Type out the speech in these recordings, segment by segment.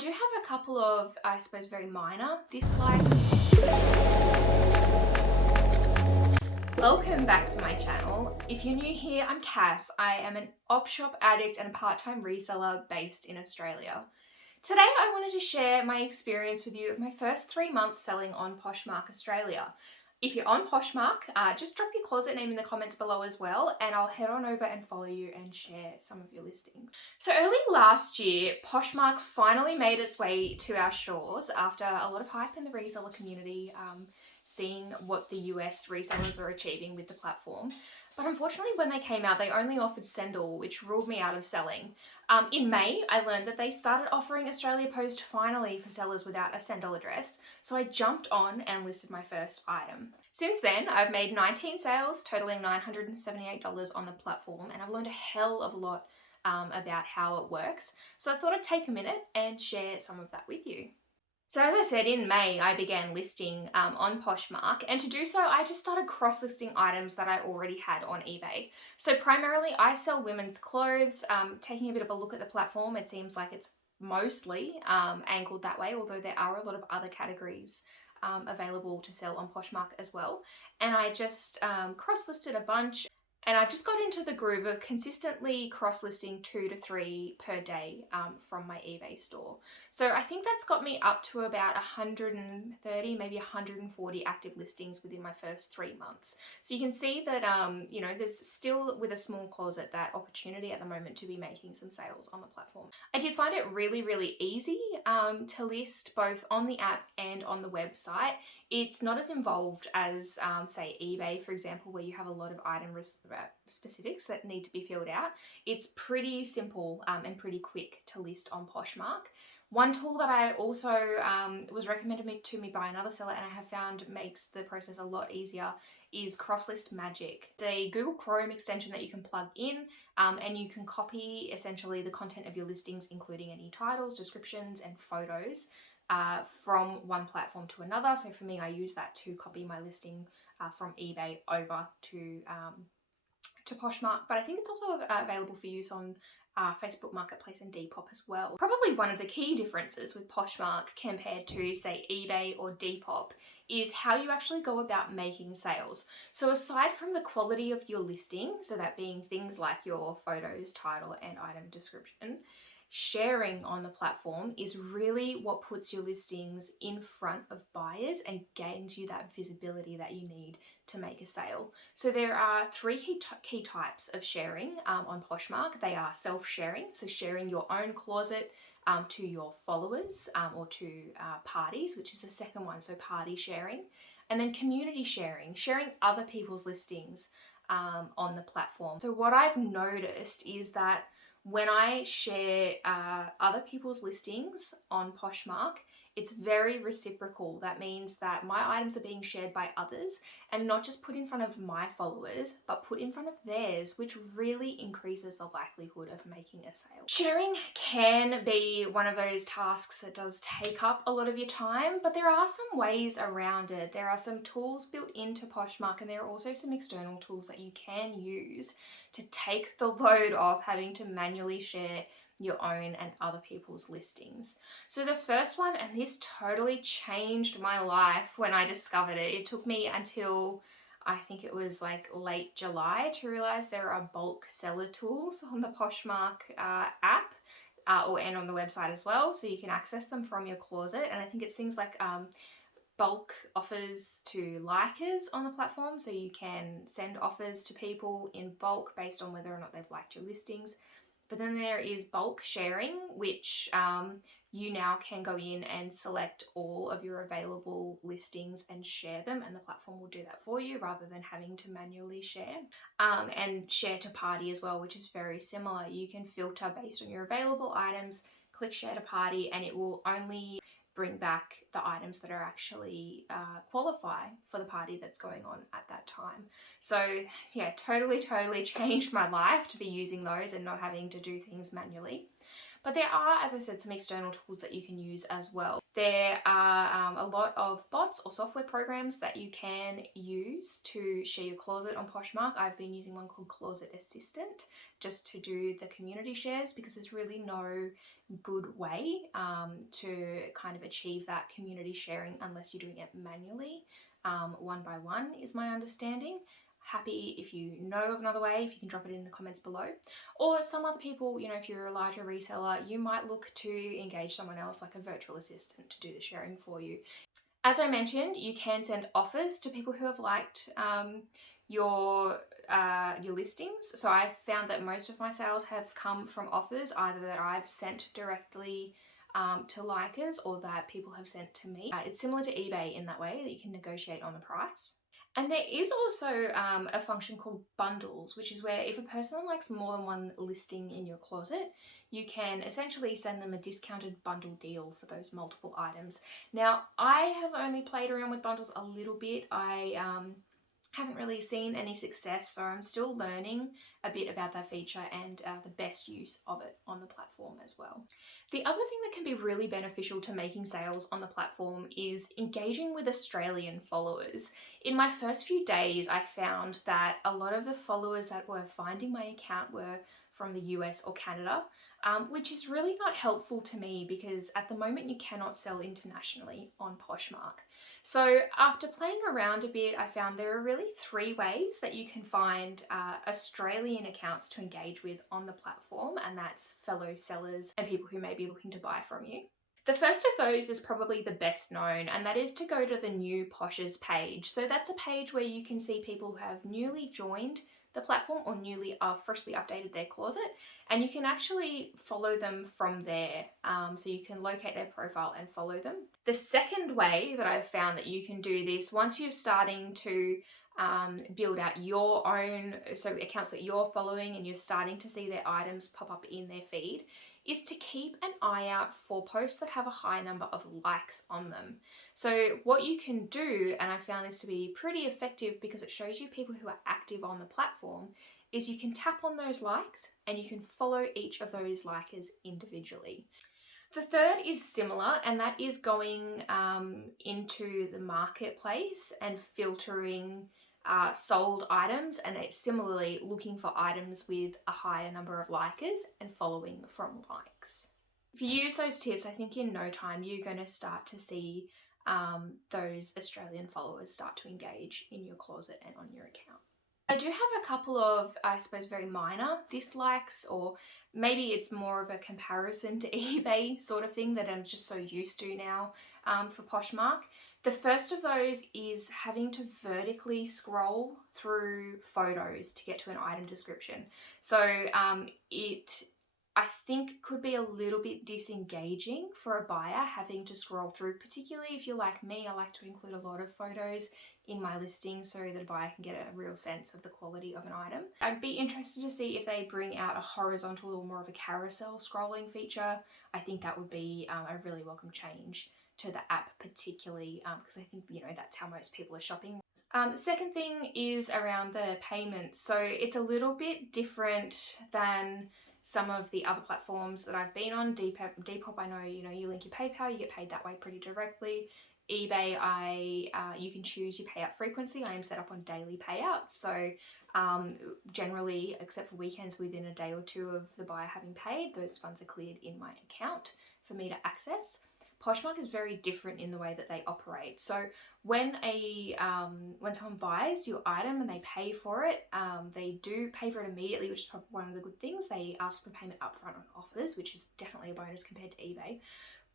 do have a couple of, I suppose, very minor dislikes. Welcome back to my channel. If you're new here, I'm Cass. I am an op shop addict and a part-time reseller based in Australia. Today I wanted to share my experience with you of my first 3 months selling on Poshmark Australia. If you're on Poshmark, just drop your closet name in the comments below as well, and I'll head on over and follow you and share some of your listings. So early last year, Poshmark finally made its way to our shores after a lot of hype in the reseller community, seeing what the US resellers were achieving with the platform. But unfortunately, when they came out, they only offered send all, which ruled me out of selling. In May, I learned that they started offering Australia Post finally for sellers without a send all address, so I jumped on and listed my first item. Since then, I've made 19 sales, totaling $978 on the platform, and I've learned a hell of a lot about how it works. So I thought I'd take a minute and share some of that with you. So as I said, in May, I began listing on Poshmark, and to do so, I just started cross-listing items that I already had on eBay. So primarily, I sell women's clothes. Taking a bit of a look at the platform, it seems like it's mostly angled that way, although there are a lot of other categories available to sell on Poshmark as well. And I just cross-listed a bunch. And I've just got into the groove of consistently cross-listing 2 to 3 per day from my eBay store. So I think that's got me up to about 130, maybe 140 active listings within my first 3 months. So you can see that, there's still, with a small closet, that opportunity at the moment to be making some sales on the platform. I did find it really, really easy to list both on the app and on the website. It's not as involved as, say, eBay, for example, where you have a lot of item specifics that need to be filled out. It's pretty simple and pretty quick to list on Poshmark. One tool that I also was recommended to me by another seller, and I have found makes the process a lot easier, is Crosslist Magic. It's a Google Chrome extension that you can plug in, and you can copy essentially the content of your listings, including any titles, descriptions, and photos, from one platform to another. So for me, I use that to copy my listing from eBay over to Poshmark, but I think it's also available for use on Facebook Marketplace and Depop as well. Probably one of the key differences with Poshmark compared to, say, eBay or Depop is how you actually go about making sales. So aside from the quality of your listing, so that being things like your photos, title, and item description, sharing on the platform is really what puts your listings in front of buyers and gains you that visibility that you need to make a sale. So there are 3 key types of sharing on Poshmark. They are self-sharing, so sharing your own closet to your followers or to parties, which is the second one, so party sharing. And then community sharing, sharing other people's listings on the platform. So what I've noticed is that when I share other people's listings on Poshmark, it's very reciprocal. That means that my items are being shared by others and not just put in front of my followers, but put in front of theirs, which really increases the likelihood of making a sale. Sharing can be one of those tasks that does take up a lot of your time, but there are some ways around it. There are some tools built into Poshmark, and there are also some external tools that you can use to take the load off having to manually share your own and other people's listings. So the first one, and this totally changed my life when I discovered it. It took me until I think it was like late July to realize there are bulk seller tools on the Poshmark app and on the website as well. So you can access them from your closet. And I think it's things like bulk offers to likers on the platform. So you can send offers to people in bulk based on whether or not they've liked your listings. But then there is bulk sharing, which you now can go in and select all of your available listings and share them, and the platform will do that for you rather than having to manually share. And share to party as well, which is very similar. You can filter based on your available items, click share to party, and it will only bring back the items that are actually qualify for the party that's going on at that time. So yeah, totally changed my life to be using those and not having to do things manually. But there are, as I said, some external tools that you can use as well. There are a lot of bots or software programs that you can use to share your closet on Poshmark. I've been using one called Closet Assistant just to do the community shares, because there's really no good way to kind of achieve that community sharing unless you're doing it manually, one by one is my understanding. Happy if you know of another way, if you can drop it in the comments below. Or some other people, you know, if you're a larger reseller, you might look to engage someone else like a virtual assistant to do the sharing for you. As I mentioned, you can send offers to people who have liked your listings. So I've found that most of my sales have come from offers, either that I've sent directly to likers or that people have sent to me. It's similar to eBay in that way, that you can negotiate on the price. And there is also a function called bundles, which is where if a person likes more than one listing in your closet, you can essentially send them a discounted bundle deal for those multiple items. Now, I have only played around with bundles a little bit. I haven't really seen any success, so I'm still learning a bit about that feature and the best use of it on the platform as well. The other thing that can be really beneficial to making sales on the platform is engaging with Australian followers. In my first few days, I found that a lot of the followers that were finding my account were from the US or Canada, which is really not helpful to me because at the moment you cannot sell internationally on Poshmark. So after playing around a bit, I found there are really 3 ways that you can find Australian accounts to engage with on the platform, and that's fellow sellers and people who may be looking to buy from you. The first of those is probably the best known, and that is to go to the New Poshes page. So that's a page where you can see people who have newly joined the platform or freshly updated their closet, and you can actually follow them from there. So you can locate their profile and follow them. The second way that I've found that you can do this, once you're starting to build out your own, so accounts that you're following and you're starting to see their items pop up in their feed, is to keep an eye out for posts that have a high number of likes on them. So what you can do, and I found this to be pretty effective because it shows you people who are active on the platform, is you can tap on those likes and you can follow each of those likers individually. The third is similar, and that is going into the marketplace and filtering sold items, and it's similarly looking for items with a higher number of likers and following from likes. If you use those tips, I think in no time you're going to start to see those Australian followers start to engage in your closet and on your account. I do have a couple of, I suppose, very minor dislikes, or maybe it's more of a comparison to eBay sort of thing that I'm just so used to now for Poshmark. The first of those is having to vertically scroll through photos to get to an item description. So I think could be a little bit disengaging for a buyer having to scroll through, particularly if you're like me. I like to include a lot of photos in my listing so that a buyer can get a real sense of the quality of an item. I'd be interested to see if they bring out a horizontal or more of a carousel scrolling feature. I think that would be a really welcome change to the app, particularly because I think, you know, that's how most people are shopping. The second thing is around the payment. So it's a little bit different than some of the other platforms that I've been on. Depop, I know, you know, you link your PayPal, you get paid that way pretty directly. eBay, you can choose your payout frequency. I am set up on daily payouts, so generally, except for weekends, within a day or two of the buyer having paid, those funds are cleared in my account for me to access. Poshmark is very different in the way that they operate. So when someone buys your item and they pay for it, they do pay for it immediately, which is probably one of the good things. They ask for payment upfront on offers, which is definitely a bonus compared to eBay.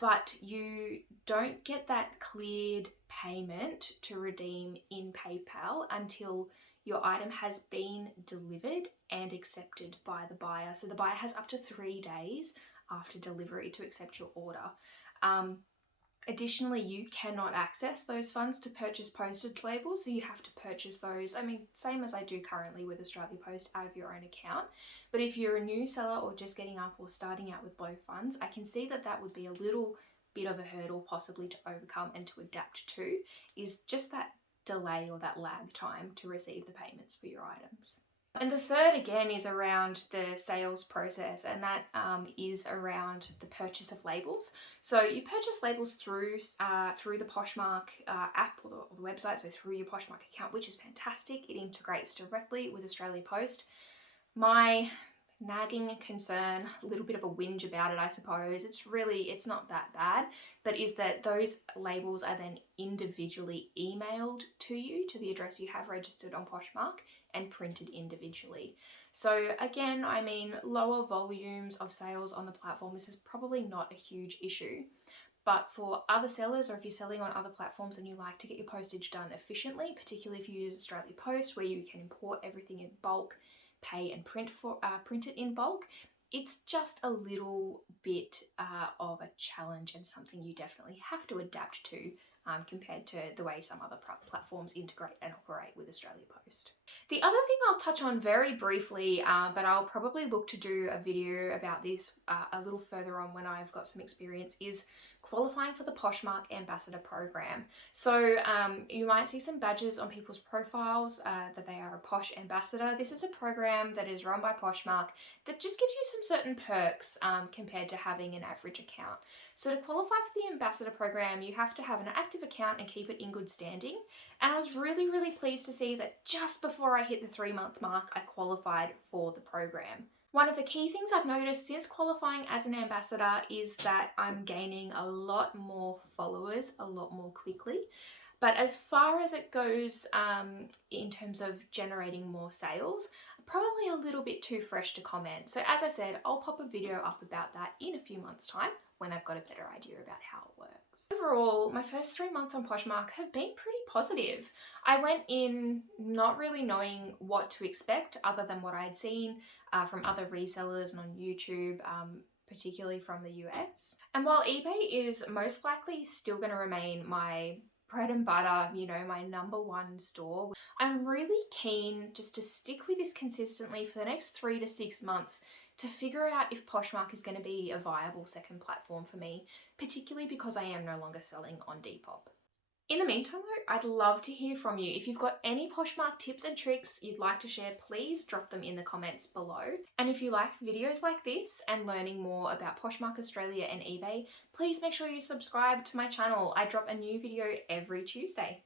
But you don't get that cleared payment to redeem in PayPal until your item has been delivered and accepted by the buyer. So the buyer has up to 3 days after delivery to accept your order. Additionally, you cannot access those funds to purchase postage labels, so you have to purchase those, I mean, same as I do currently with Australia Post, out of your own account. But if you're a new seller or just getting up or starting out with low funds, I can see that that would be a little bit of a hurdle possibly to overcome and to adapt to, is just that delay or that lag time to receive the payments for your items. And the third again is around the sales process, and that is around the purchase of labels. So you purchase labels through the Poshmark app or the website, so through your Poshmark account, which is fantastic. It integrates directly with Australia Post. My nagging concern, a little bit of a whinge about it, I suppose, it's not that bad, but is that those labels are then individually emailed to you, to the address you have registered on Poshmark, and printed individually. So again, I mean, lower volumes of sales on the platform, this is probably not a huge issue. But for other sellers, or if you're selling on other platforms and you like to get your postage done efficiently, particularly if you use Australia Post, where you can import everything in bulk, pay and print it in bulk, it's just a little bit of a challenge and something you definitely have to adapt to compared to the way some other platforms integrate and operate with Australia Post. The other thing I'll touch on very briefly, but I'll probably look to do a video about this a little further on when I've got some experience, is qualifying for the Poshmark Ambassador Program. So you might see some badges on people's profiles that they are a Posh Ambassador. This is a program that is run by Poshmark that just gives you some certain perks compared to having an average account. So to qualify for the Ambassador Program, you have to have an active account and keep it in good standing. And I was really, really pleased to see that just before I hit the 3-month mark, I qualified for the program. One of the key things I've noticed since qualifying as an ambassador is that I'm gaining a lot more followers a lot more quickly. But as far as it goes in terms of generating more sales, probably a little bit too fresh to comment. So as I said, I'll pop a video up about that in a few months' time when I've got a better idea about how it works. Overall, my first 3 months on Poshmark have been pretty positive. I went in not really knowing what to expect other than what I'd seen from other resellers and on YouTube, particularly from the US. And while eBay is most likely still going to remain my bread and butter, you know, my #1 store, I'm really keen just to stick with this consistently for the next 3 to 6 months to figure out if Poshmark is going to be a viable second platform for me, particularly because I am no longer selling on Depop. In the meantime though, I'd love to hear from you. If you've got any Poshmark tips and tricks you'd like to share, please drop them in the comments below. And if you like videos like this and learning more about Poshmark Australia and eBay, please make sure you subscribe to my channel. I drop a new video every Tuesday.